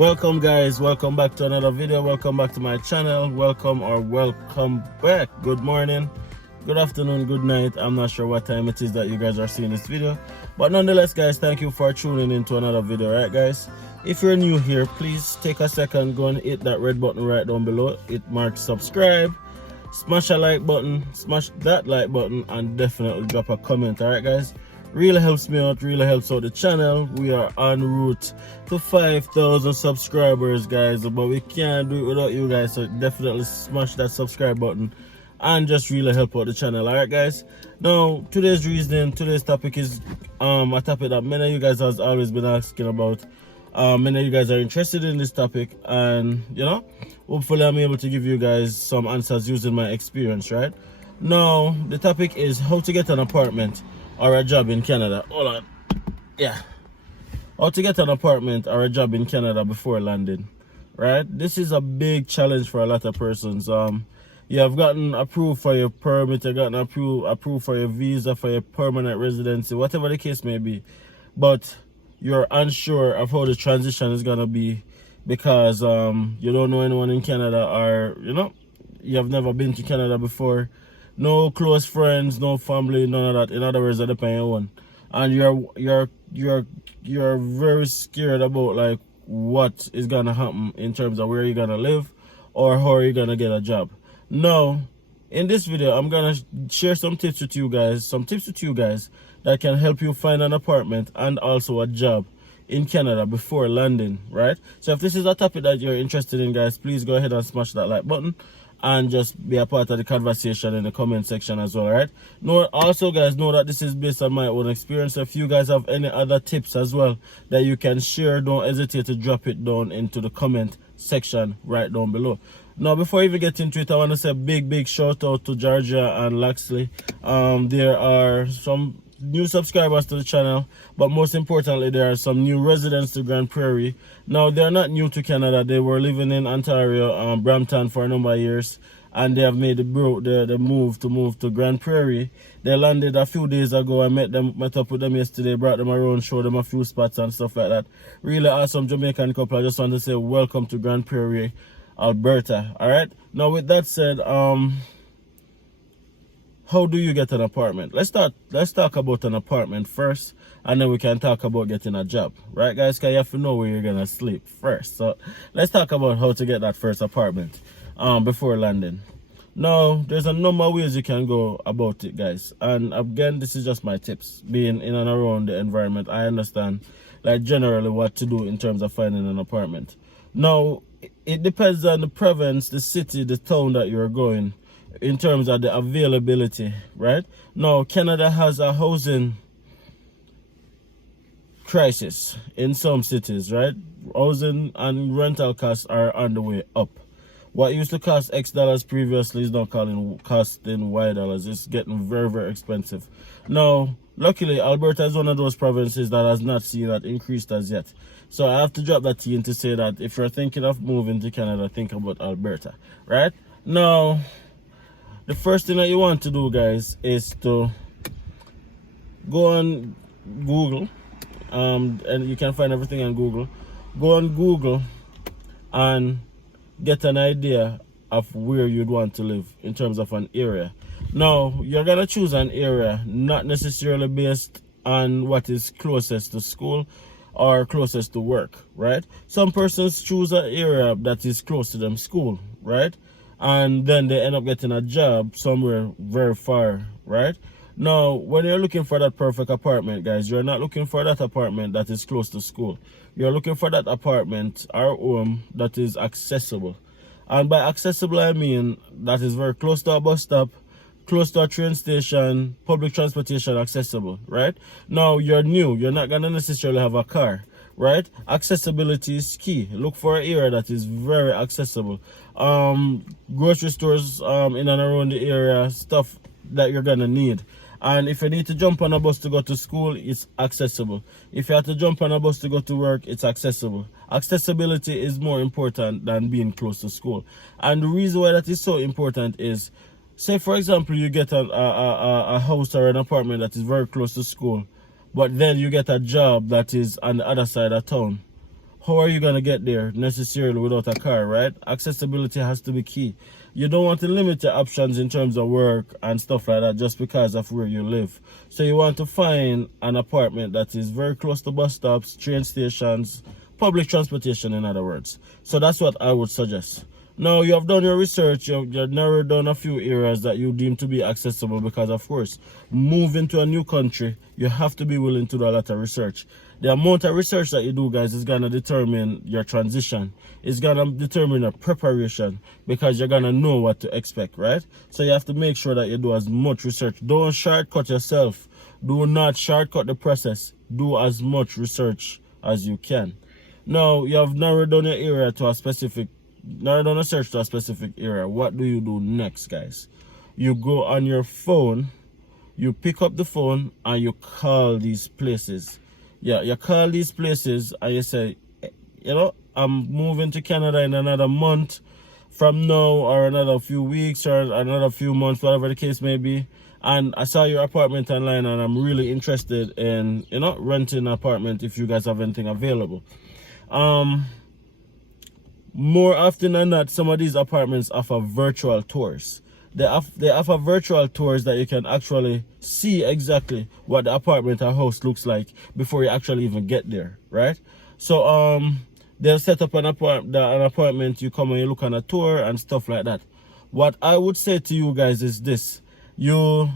Welcome guys, welcome back to another video, welcome back to my channel, welcome back. Good morning, good afternoon, good night. I'm not sure what time it is that you guys are seeing this video, but nonetheless guys, thank you for tuning into another video. Right guys, if you're new here, please take a second, go and hit that red button right down below. It marks subscribe, smash a like button, smash that like button, and definitely drop a comment. All right guys, really helps me out, really helps out the channel. We are en route to 5,000 subscribers guys, but we can't do it without you guys, so definitely smash that subscribe button and just really help out the channel. All right guys, now today's topic is a topic that many of you guys has always been asking about. Many of you guys are interested in this topic, and you know, hopefully I'm able to give you guys some answers using my experience. Right now, the topic is how to get an apartment or a job in Canada. Hold on. Yeah. How to get an apartment or a job in Canada before landing. Right? This is a big challenge for a lot of persons. You have gotten approved for your permit, you've gotten approved for your visa, for your permanent residency, whatever the case may be. But you're unsure of how the transition is gonna be because you don't know anyone in Canada, or you know, you have never been to Canada before. No close friends, no family, none of that. In other words, that depend on your one, and you're very scared about like what is gonna happen in terms of where you're gonna live or how you're gonna get a job. Now, in this video, I'm gonna share some tips with you guys, that can help you find an apartment and also a job in Canada before landing. Right? So if this is a topic that you're interested in, guys, please go ahead and smash that like button and just be a part of the conversation in the comment section as well. Right? Also guys, know that this is based on my own experience. If you guys have any other tips as well that you can share, don't hesitate to drop it down into the comment section right down below. Now, before I even get into it, I want to say a big shout out to Georgia and Laxley. There are some new subscribers to the channel, but most importantly, there are some new residents to Grande Prairie. Now, they're not new to Canada. They were living in Ontario, Brampton for a number of years, and they have made the move to Grande Prairie. They landed a few days ago. I met up with them yesterday, brought them around, showed them a few spots and stuff like that. Really awesome Jamaican couple. I just want to say welcome to Grande Prairie, Alberta. All right, now with that said, how do you get an apartment? Let's talk about an apartment first, and then we can talk about getting a job. Right guys, because you have to know where you're gonna sleep first. So let's talk about how to get that first apartment before landing. Now, there's a number of ways you can go about it, guys, and again, this is just my tips. Being in and around the environment, I understand like generally what to do in terms of finding an apartment. Now, it depends on the province, the city, the town that you're going in terms of the availability. Right now, Canada has a housing crisis in some cities. Right, housing and rental costs are on the way up. What used to cost X dollars previously is now costing Y dollars. It's getting very expensive. Now, luckily, Alberta is one of those provinces that has not seen that increased as yet. So I have to drop that to you to say that if you're thinking of moving to Canada, think about Alberta. Right? Now, the first thing that you want to do, guys, is to go on Google, and you can find everything on Google. Go on Google and get an idea of where you'd want to live in terms of an area. Now, you're gonna choose an area not necessarily based on what is closest to school or closest to work. Right? Some persons choose an area that is close to them school, right, and then they end up getting a job somewhere very far. Right? Now, when you're looking for that perfect apartment, guys, you're not looking for that apartment that is close to school. You're looking for that apartment or home that is accessible. And by accessible, I mean that is very close to a bus stop, close to a train station, public transportation accessible. Right? Now, you're new. You're not going to necessarily have a car. Right? Accessibility is key. Look for an area that is very accessible. Grocery stores in and around the area, stuff that you're gonna need. And if you need to jump on a bus to go to school, it's accessible. If you have to jump on a bus to go to work, it's accessible. Accessibility is more important than being close to school. And the reason why that is so important is, say for example, you get a house or an apartment that is very close to school, but then you get a job that is on the other side of town. how are you going to get there necessarily without a car, right? Accessibility has to be key. You don't want to limit your options in terms of work and stuff like that just because of where you live. So you want to find an apartment that is very close to bus stops, train stations, public transportation, in other words. So that's what I would suggest. Now, you have done your research, you've narrowed down a few areas that you deem to be accessible because, of course, moving to a new country, you have to be willing to do a lot of research. The amount of research that you do, guys, is going to determine your transition. It's going to determine your preparation because you're going to know what to expect, right? So you have to make sure that you do as much research. Don't shortcut yourself. Do not shortcut the process. Do as much research as you can. Now, you have narrowed down your area to a specific narrow down a search to a specific area. What do you do next, guys? You go on your phone, you pick up the phone and you call these places. Yeah, you call these places and you say, you know, I'm moving to Canada in another month from now, or another few weeks, or another few months, whatever the case may be. And I saw your apartment online and I'm really interested in, you know, renting an apartment if you guys have anything available. More often than not, some of these apartments offer virtual tours. They offer virtual tours that you can actually see exactly what the apartment or house looks like before you actually even get there, right? So they'll set up an appointment, you come and you look on a tour and stuff like that. What I would say to you guys is this: you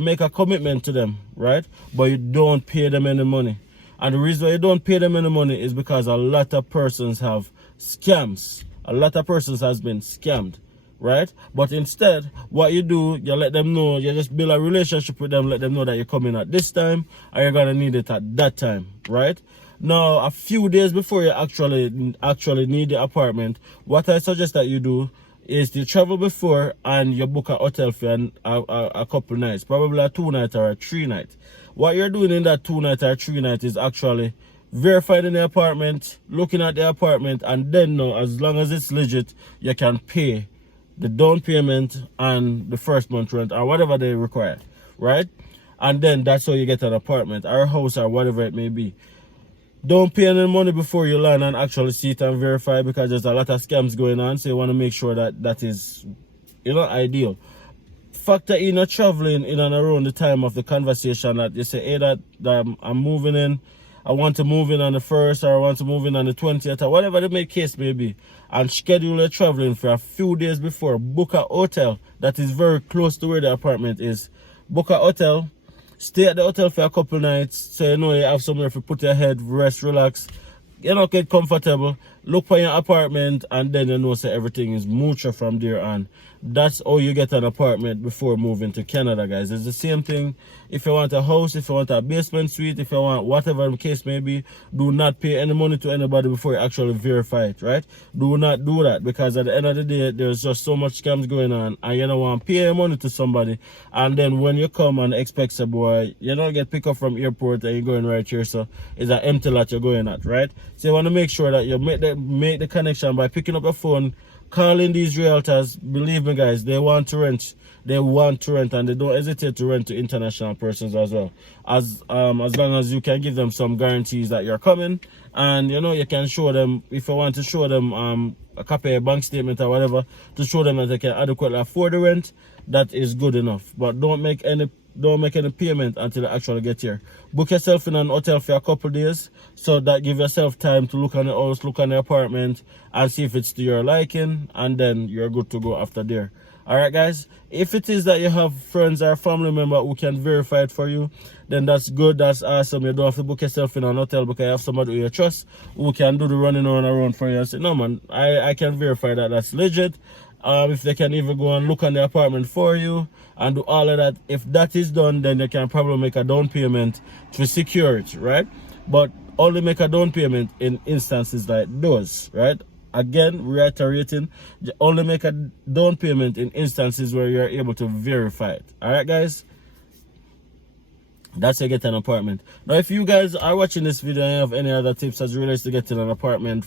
make a commitment to them, right? But you don't pay them any money. And the reason why you don't pay them any money is because a lot of persons have scams. A lot of persons has been scammed, right? But instead, what you do, you let them know, you just build a relationship with them, let them know that you're coming at this time and you're gonna need it at that time, right? Now, a few days before you actually need the apartment, what I suggest that you do is you travel before and you book a hotel for a couple nights, probably a 2-night or a 3-night. What you're doing in that 2-night or 3-night is actually verifying the apartment, looking at the apartment, and then now, as long as it's legit, you can pay the down payment and the first month rent or whatever they require, right? And then that's how you get an apartment or a house or whatever it may be. Don't pay any money before you land and actually see it and verify, because there's a lot of scams going on, so you want to make sure that that is, you know, ideal. Factor in your traveling in and around the time of the conversation, that you say, hey, that I'm moving in, I want to move in on the 1st, or I want to move in on the 20th, or whatever the case may be, and schedule your traveling for a few days before. Book a hotel that is very close to where the apartment is. Book a hotel, stay at the hotel for a couple nights, so you know you have somewhere to put your head, rest, relax, you know, get comfortable, look for your apartment, and then you know so everything is mutual from there on. That's how you get an apartment before moving to Canada, guys. It's the same thing if you want a house, if you want a basement suite, if you want whatever the case may be. Do not pay any money to anybody before you actually verify it, right? Do not do that, because at the end of the day, there's just so much scams going on, and you don't want to pay money to somebody, and then when you come and expect a boy, you don't get picked up from airport and you're going right here, so it's an empty lot you're going at, right? So you want to make sure that you make the connection by picking up a phone, calling these realtors. Believe me, guys, they want to rent. They want to rent, and they don't hesitate to rent to international persons as well. As long as you can give them some guarantees that you're coming, and you know you can show them, if you want to show them a copy of a bank statement or whatever, to show them that they can adequately afford the rent, that is good enough. But don't make any payment until you actually get here. Book yourself in an hotel for a couple days, so that give yourself time to look on the house, look on the apartment, and see if it's to your liking, and then you're good to go after there. Alright, guys, if it is that you have friends or family member who can verify it for you, then that's good, that's awesome. You don't have to book yourself in an hotel, because you have somebody who you trust who can do the running around for you and say, no man, I can verify that that's legit. If they can even go and look on the apartment for you and do all of that, if that is done, then they can probably make a down payment to secure it, right? But only make a down payment in instances like those, right? Again, reiterating, only make a down payment in instances where you're able to verify it. All right, guys? That's how you get an apartment. Now, if you guys are watching this video and you have any other tips as it relates to getting an apartment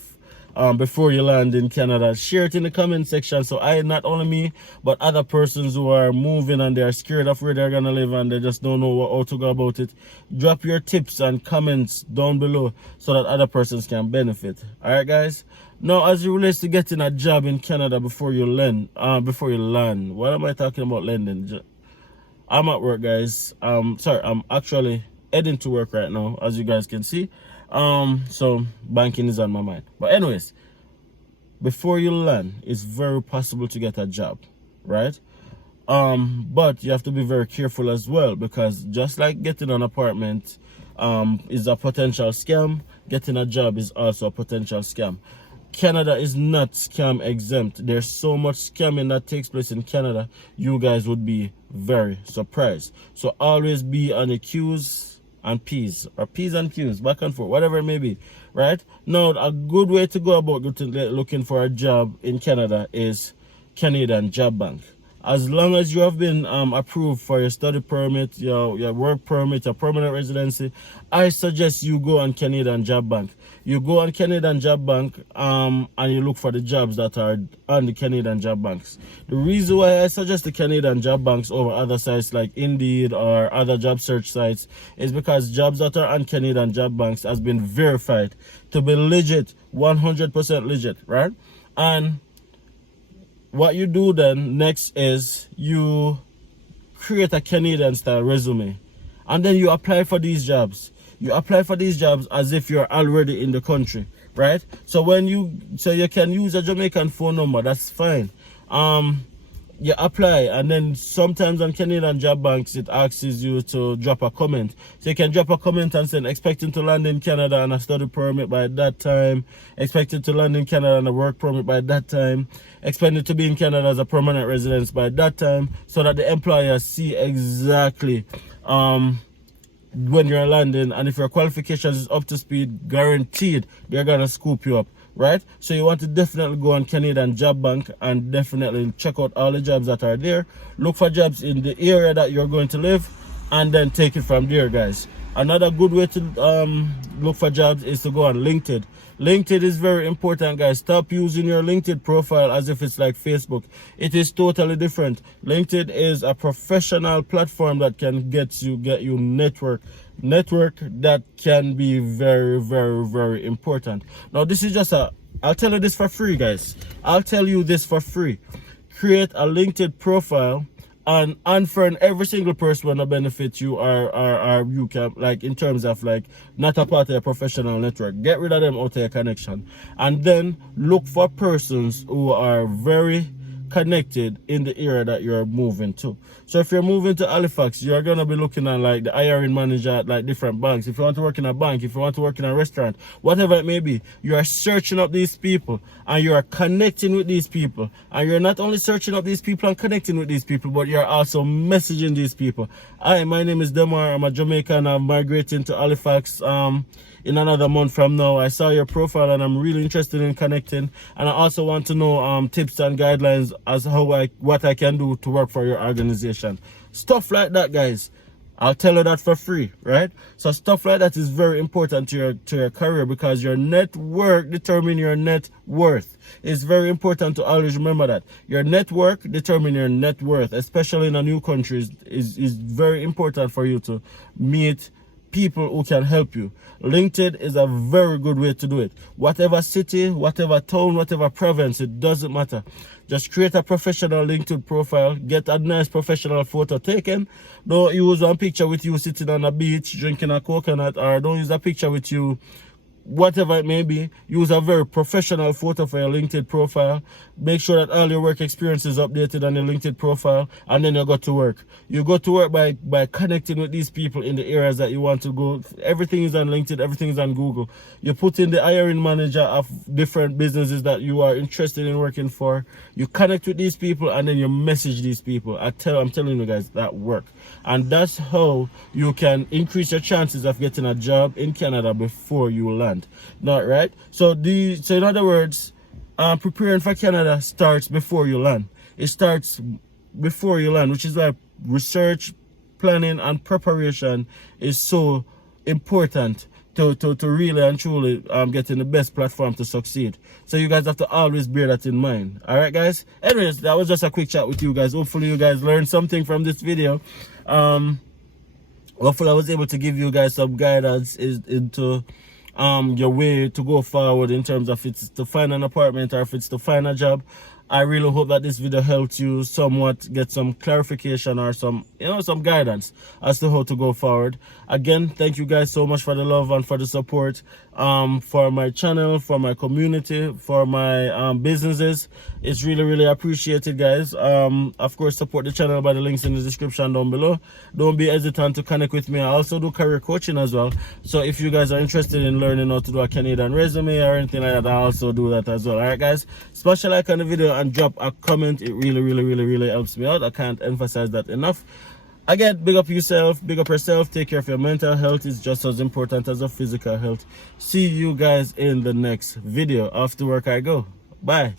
before you land in Canada. Share it in the comment section, so not only me, but other persons who are moving and they're scared of where they're gonna live and they just don't know how to go about it. Drop your tips and comments down below so that other persons can benefit. All right, guys. Now, as it relates to getting a job in Canada before you land, what am I talking about landing? I'm at work, guys. Sorry, I'm actually heading to work right now, as you guys can see. So banking is on my mind. But anyways, before you land, it's very possible to get a job, right? But you have to be very careful as well, because just like getting an apartment is a potential scam, getting a job is also a potential scam. Canada is not scam exempt. There's so much scamming that takes place in Canada, you guys would be very surprised. So always be on the Q's and P's, or P's and Q's, back and forth, whatever it may be, right? Now, a good way to go about looking for a job in Canada is Canadian Job Bank. As long as you have been approved for your study permit, your work permit, your permanent residency, I suggest you go on Canadian Job Bank. You go on Canadian Job Bank and you look for the jobs that are on the Canadian Job Banks. The reason why I suggest the Canadian Job Banks over other sites like Indeed or other job search sites is because jobs that are on Canadian Job Banks has been verified to be legit, 100% legit, right? And what you do then next is you create a Canadian style resume, and then you apply for these jobs. You apply for these jobs as if you're already in the country, right? So you can use a Jamaican phone number, that's fine. You apply, and then sometimes on Canadian Job Banks it asks you to drop a comment. So you can drop a comment and say expecting to land in Canada on a study permit by that time, expected to land in Canada on a work permit by that time, expected to be in Canada as a permanent residence by that time, so that the employer see exactly when you're landing, and if your qualifications is up to speed, guaranteed they're gonna scoop you up, right? So you want to definitely go on Canadian Job Bank and definitely check out all the jobs that are there. Look for jobs in the area that you're going to live, and then take it from there, guys. Another good way to look for jobs is to go on LinkedIn. LinkedIn is very important, guys. Stop using your LinkedIn profile as if it's like Facebook. It is totally different. LinkedIn is a professional platform that can get you network that can be very, very, very important. Now, this is just I'll tell you this for free, guys. I'll tell you this for free. Create a LinkedIn profile and unfriend every single person that benefits you or you can, like, in terms of like not a part of your professional network. Get rid of them out of your connection, and then look for persons who are very connected in the area that you're moving to. So if you're moving to Halifax, you're gonna be looking at like the hiring manager at like different banks. If you want to work in a bank, if you want to work in a restaurant, whatever it may be, you are searching up these people and you are connecting with these people. And you're not only searching up these people and connecting with these people, but you're also messaging these people. Hi, my name is Demar. I'm a Jamaican. I'm migrating to Halifax in another month from now. I saw your profile and I'm really interested in connecting, and I also want to know tips and guidelines as what I can do to work for your organization. Stuff like that, guys. I'll tell you that for free, right? So stuff like that is very important to your career, because your network determines your net worth. It's very important to always remember that your network determines your net worth, especially in a new country. Is very important for you to meet people who can help you. LinkedIn is a very good way to do it. Whatever city, whatever town, whatever province, it doesn't matter. Just create a professional LinkedIn profile, get a nice professional photo taken. Don't use one picture with you sitting on a beach drinking a coconut, or don't use a picture with you, whatever it may be. Use a very professional photo for your LinkedIn profile. Make sure that all your work experience is updated on your LinkedIn profile, and then you go to work. You go to work by connecting with these people in the areas that you want to go. Everything is on LinkedIn, everything is on Google. You put in the hiring manager of different businesses that you are interested in working for. You connect with these people, and then you message these people. I'm telling you guys, that work. And that's how you can increase your chances of getting a job in Canada before you land. Not right? So in other words, preparing for Canada starts before you land. It starts before you land, which is why research, planning, and preparation is so important to really and truly get in the best platform to succeed. So you guys have to always bear that in mind. All right, guys. Anyways, that was just a quick chat with you guys. Hopefully you guys learned something from this video. Hopefully I was able to give you guys some guidance into your way to go forward in terms of if it's to find an apartment or if it's to find a job. I really hope that this video helped you somewhat get some clarification or some guidance as to how to go forward. Again, thank you guys so much for the love and for the support for my channel, for my community, for my businesses. It's really appreciated, guys. Of course, support the channel by the links in the description down below. Don't be hesitant to connect with me. I also do career coaching as well. So if you guys are interested in learning how to do a Canadian resume or anything like that, I also do that as well. All right, guys, smash a like on the video and drop a comment. It really helps me out. I can't emphasize that enough. Again, big up yourself, big up yourself. Take care of your mental health. It's just as important as your physical health. See you guys in the next video. After work I go. Bye.